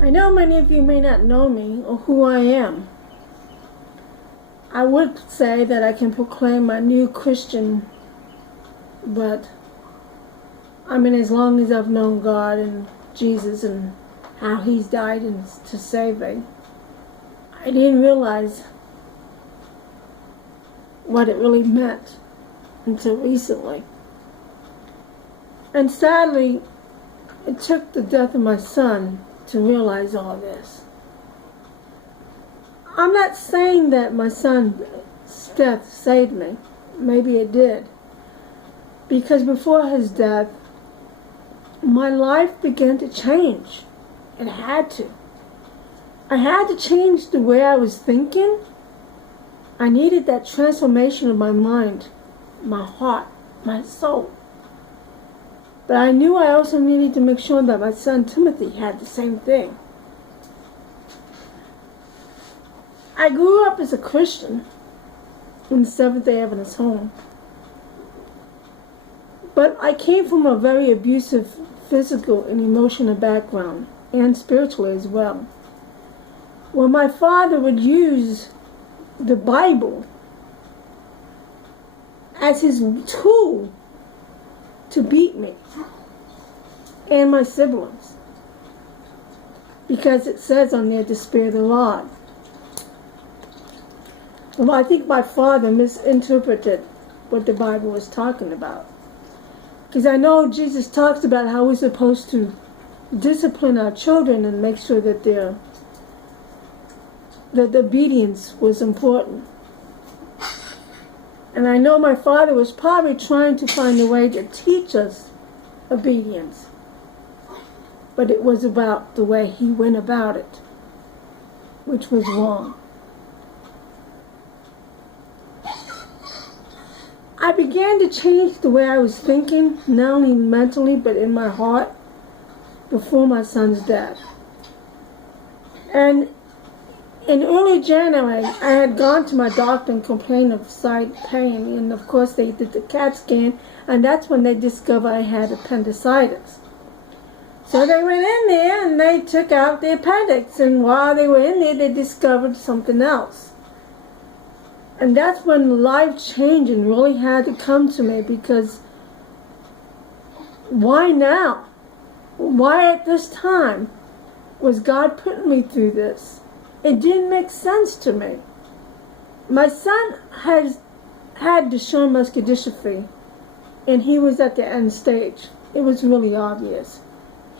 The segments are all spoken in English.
I know many of you may not know me or who I am. I would say that I can proclaim a new Christian, but as long as I've known God and Jesus and how He's died to save me, I didn't realize what it really meant until recently. And sadly, it took the death of my son to realize all this. I'm not saying that my son's death saved me. Maybe it did. Because before his death, my life began to change. It had to. I had to change the way I was thinking. I needed that transformation of my mind, my heart, my soul. But I knew I also needed to make sure that my son Timothy had the same thing. I grew up as a Christian in the Seventh-day Adventist home. But I came from a very abusive physical and emotional background, and spiritually as well. Well, my father would use the Bible as his tool to beat me and my siblings, because it says on there to spare the rod. Well, I think my father misinterpreted what the Bible was talking about, because I know Jesus talks about how we're supposed to discipline our children and make sure that the obedience was important. And I know my father was probably trying to find a way to teach us obedience, but it was about the way he went about it, which was wrong. I began to change the way I was thinking, not only mentally but in my heart, before my son's death. And in early January, I had gone to my doctor and complained of side pain, and of course they did the CAT scan, and that's when they discovered I had appendicitis. So they went in there and they took out the appendix, and while they were in there, they discovered something else. And that's when life changing really had to come to me, because why now? Why at this time was God putting me through this? It didn't make sense to me. My son has had Duchenne muscular dystrophy, and he was at the end stage. It was really obvious.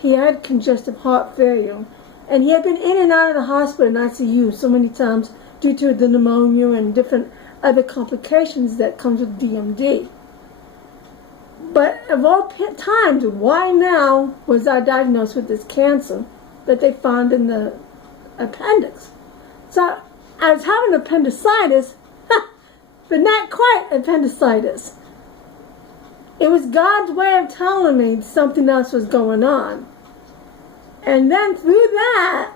He had congestive heart failure, and he had been in and out of the hospital in ICU so many times due to the pneumonia and different other complications that comes with DMD. But of all times, why now was I diagnosed with this cancer that they found in the appendix? So I was having appendicitis, but not quite appendicitis. It was God's way of telling me something else was going on. And then through that,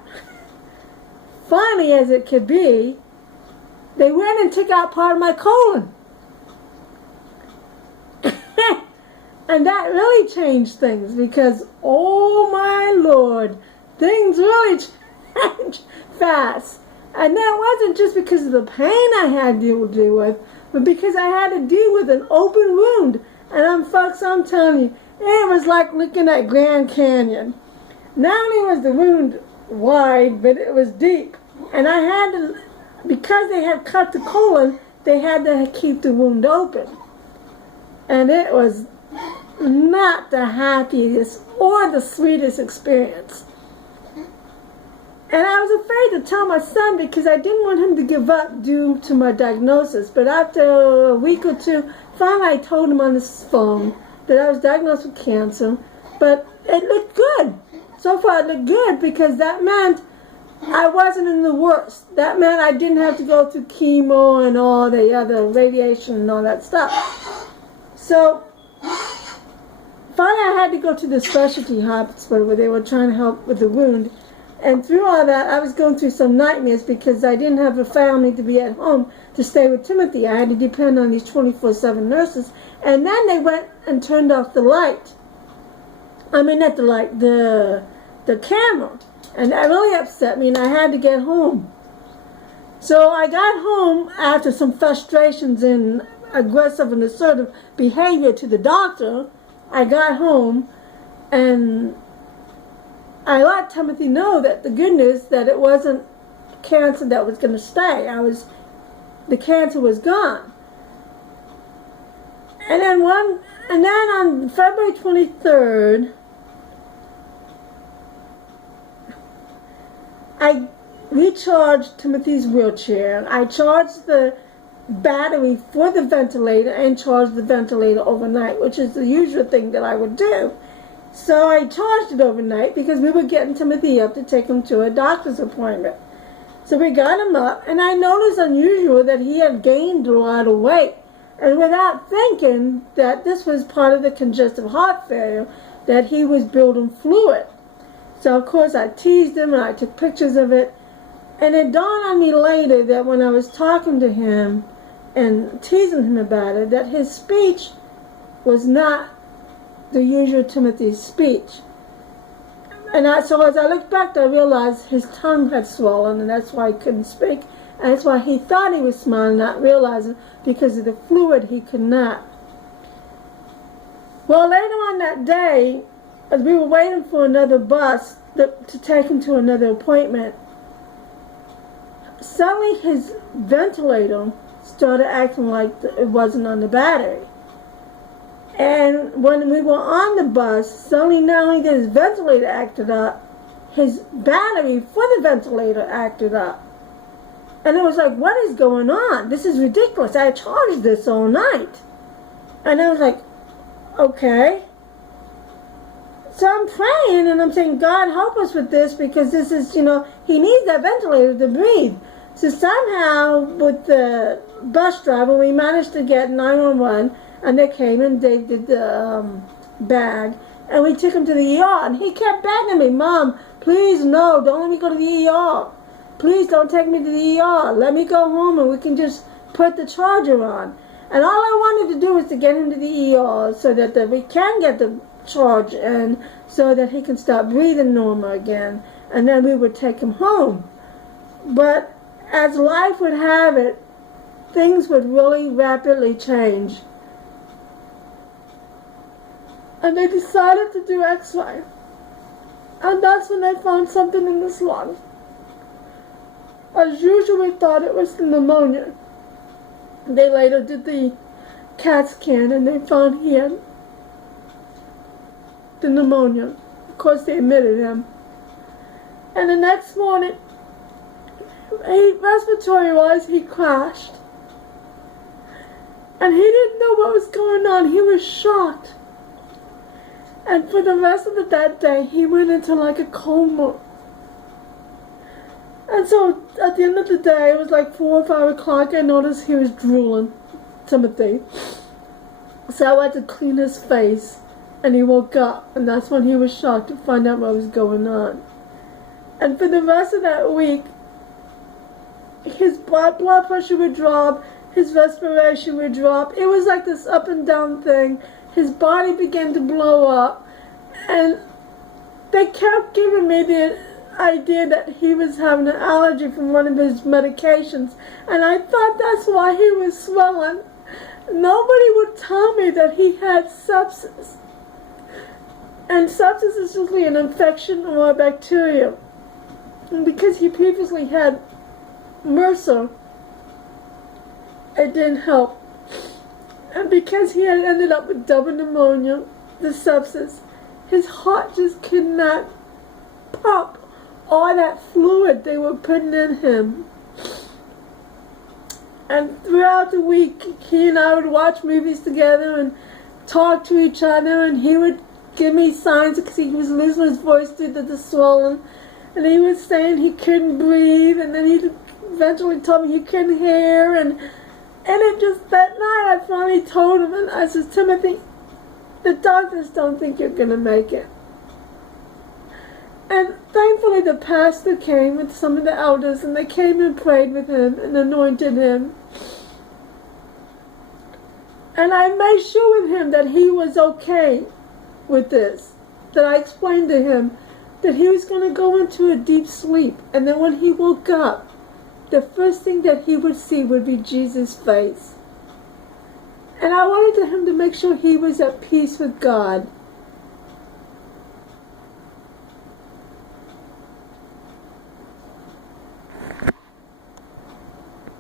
funny as it could be, they went and took out part of my colon. And that really changed things, because, oh my Lord, things really changed fast. And that wasn't just because of the pain I had to deal with, but because I had to deal with an open wound. And folks, I'm telling you, it was like looking at Grand Canyon. Not only was the wound wide, but it was deep. And I had to, because they had cut the colon, they had to keep the wound open. And it was not the happiest or the sweetest experience. And I was afraid to tell my son, because I didn't want him to give up due to my diagnosis. But after a week or two, finally I told him on the phone that I was diagnosed with cancer. But it looked good. So far it looked good, because that meant I wasn't in the worst. That meant I didn't have to go through chemo and all the other radiation and all that stuff. So finally I had to go to the specialty hospital where they were trying to help with the wound. And through all that, I was going through some nightmares, because I didn't have a family to be at home to stay with Timothy. I had to depend on these 24/7 nurses. And then they went and turned off the light. I mean, not the light, the the camera. And that really upset me, and I had to get home. So I got home after some frustrations and aggressive and assertive behavior to the doctor. I got home, and I let Timothy know that the good news that it wasn't cancer that was going to stay. The cancer was gone. And then on February 23rd, I recharged Timothy's wheelchair. I charged the battery for the ventilator and charged the ventilator overnight, which is the usual thing that I would do. So I charged it overnight because we were getting Timothy up to take him to a doctor's appointment. So we got him up, and I noticed unusual that he had gained a lot of weight. And without thinking that this was part of the congestive heart failure, that he was building fluid. So of course I teased him and I took pictures of it. And it dawned on me later that when I was talking to him and teasing him about it, that his speech was not the usual Timothy's speech. And so as I looked back, I realized his tongue had swollen, and that's why he couldn't speak. And that's why he thought he was smiling, not realizing because of the fluid he could not. Well, later on that day, as we were waiting for another bus to take him to another appointment, suddenly his ventilator started acting like it wasn't on the battery. And when we were on the bus, suddenly not only did his ventilator acted up, his battery for the ventilator acted up. And it was like, what is going on? This is ridiculous. I charged this all night. And I was like, okay. So I'm praying and I'm saying, God, help us with this, because this is, he needs that ventilator to breathe. So somehow with the bus driver, we managed to get 911, and they came and they did the bag, and we took him to the ER, and he kept begging me, Mom, please no, don't let me go to the ER. Please don't take me to the ER. Let me go home and we can just put the charger on. And all I wanted to do was to get him to the ER so that we can get the charge and so that he can start breathing normal again, and then we would take him home. But as life would have it, things would really rapidly change. And they decided to do X-ray. And that's when they found something in his lung. As usual, we thought it was the pneumonia. They later did the CAT scan and they found he had the pneumonia. Of course, they admitted him. And the next morning, respiratory-wise, he crashed. And he didn't know what was going on. He was shocked. And for the rest of that day, he went into like a coma. And so at the end of the day, it was like 4 or 5 o'clock, I noticed he was drooling, Timothy. So I went to clean his face, and he woke up, and that's when he was shocked to find out what was going on. And for the rest of that week, his blood pressure would drop, his respiration would drop. It was like this up and down thing. His body began to blow up, and they kept giving me the idea that he was having an allergy from one of his medications, and I thought that's why he was swelling. Nobody would tell me that he had sepsis, and sepsis is usually an infection or a bacteria, and because he previously had MRSA, it didn't help. And because he had ended up with double pneumonia, the sepsis, his heart just could not pump all that fluid they were putting in him. And throughout the week, he and I would watch movies together and talk to each other, and he would give me signs because he was losing his voice due to the swelling. And he was saying he couldn't breathe, and then he eventually told me he couldn't hear, and it just, that night I finally told him, and I said, Timothy, the doctors don't think you're going to make it. And thankfully the pastor came with some of the elders, and they came and prayed with him and anointed him. And I made sure with him that he was okay with this. That I explained to him that he was going to go into a deep sleep, and then when he woke up, the first thing that he would see would be Jesus' face. And I wanted him to make sure he was at peace with God